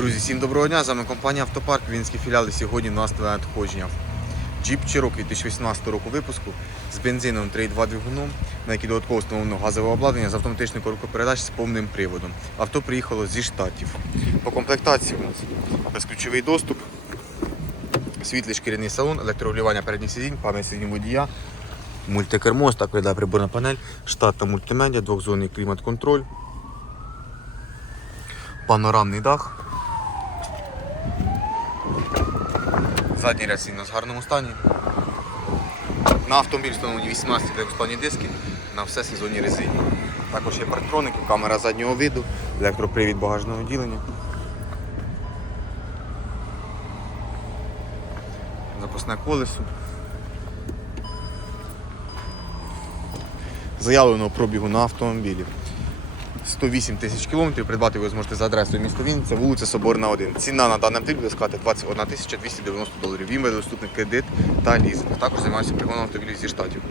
Друзі, всім доброго дня! З вами компанія Автопарк, Вінські філіали. Сьогодні у нас нове надходження. Jeep Cherokee 2018 року випуску з бензином 3.2 двигуном, на який додатково встановлено газове обладнання з автоматичною коробкою передач з повним приводом. Авто приїхало зі штатів. По комплектації у нас безключовий доступ, світлий шкіряний салон, електрорегулювання передніх сидінь, пам'ять сидінь водія, мультикермо, так виглядає приборна панель, штатна мультимедіа, двохзонний клімат-контроль, панорамний дах. Задній ряд сильно в гарному стані. На автомобіль встановлені 18 легкосплавні диски на все сезонні резині. Також є парктроники, камера заднього виду, електропривід багажного відділення. Запасне колесо. Заявленого пробігу на автомобілі. 108 тисяч кілометрів. Придбати ви зможете за адресою міста Вінниця, вулиця Соборна 1. Ціна на даний автомобіль буде складати 21 тисяча 290 доларів. Він буде доступний кредит та лізинг. Також займаюся пригоном автомобілів зі штатів.